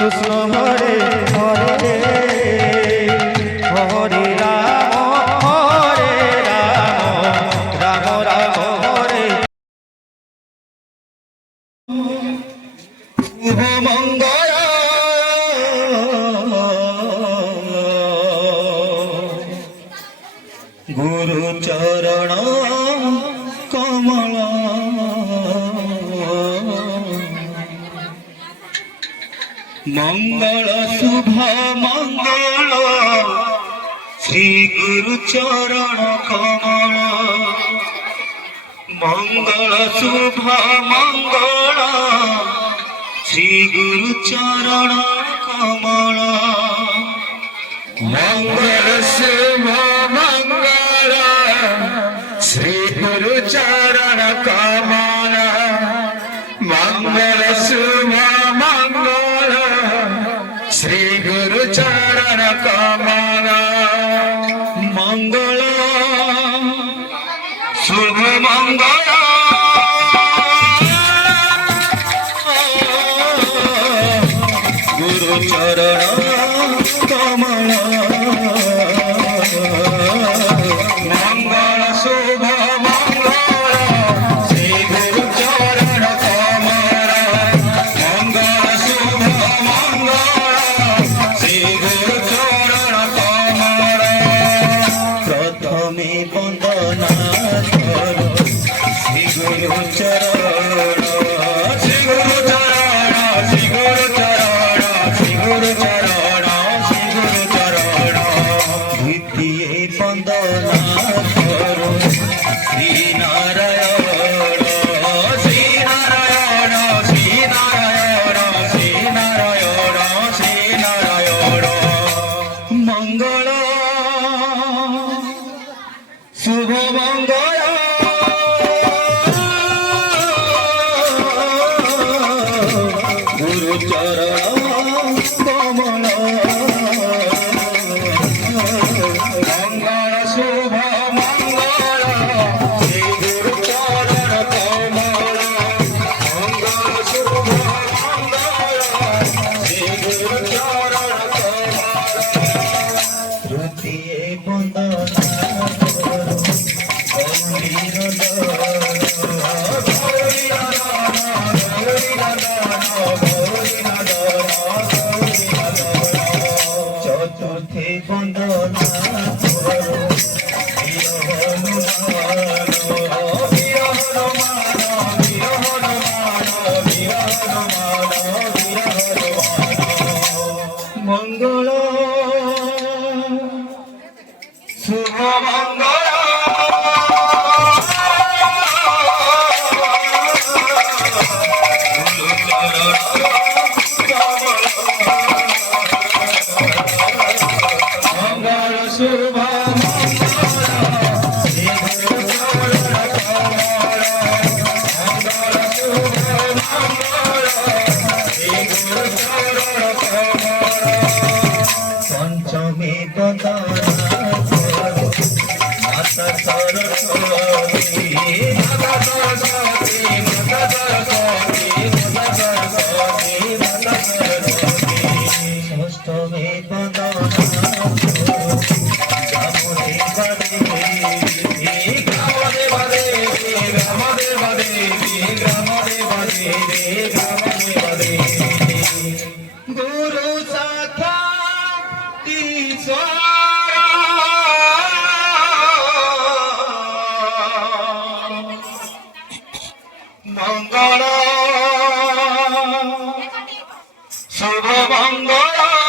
কৃষ্ণ হরে হরে হরে রাম রাম রাম হরে শুভ মঙ্গল গুরু চরণ কমল মঙ্গল শুভ মঙ্গল শ্রী গুরু চরণ কমল মঙ্গল শুভ মঙ্গল শ্রী গুরু চরণ কমল মঙ্গল শুভ মঙ্গল শ্রী গুরু চরণ কমল মঙ্গল শুভ মঙ্গল শ্রী গুরু চরণ কমল মঙ্গল শুভ মঙ্গল গুরু চরণ কমল মঙ্গল শুভ মঙ্গল শ্রী গুরু চরণ কমল মঙ্গল শুভ মঙ্গল শ্রী গুরু চরণ কমল প্রথমে বন্দনা কর শ্রী গুরু চরণ শ্রী গুরু চরণ শ্রী গুরু চরণ শ্রী গুরু চরণ শ্রী গুরু চরণ দ্বিতীয় বন্দনা কর শ্রী নারায়ণ শ্রী নারায়ণ শ্রী নারায়ণ শ্রী নারায়ণ শ্রী নারায়ণ মঙ্গল শুভ মঙ্গল গুরু চরণ কমল মঙ্গল শুভ মঙ্গল শ্রী গুরু চরণ কমল মঙ্গল শুভ মঙ্গল শ্রী গুরু চরণ কমল তৃতীয় বন্দনা চতুর্থে বন্দনা মঙ্গল শুভ মঙ্গল মঙ্গল শুভ পঞ্চমী বন্দনা মাতা সরস্বতী মাতা সরস্বতী মাতা সরস্বতী মাতা সরস্বতী মাতা সরস্বতী ষষ্ঠমী বন্দনা গুরু সাক্ষাৎ মঙ্গল শুভ মঙ্গল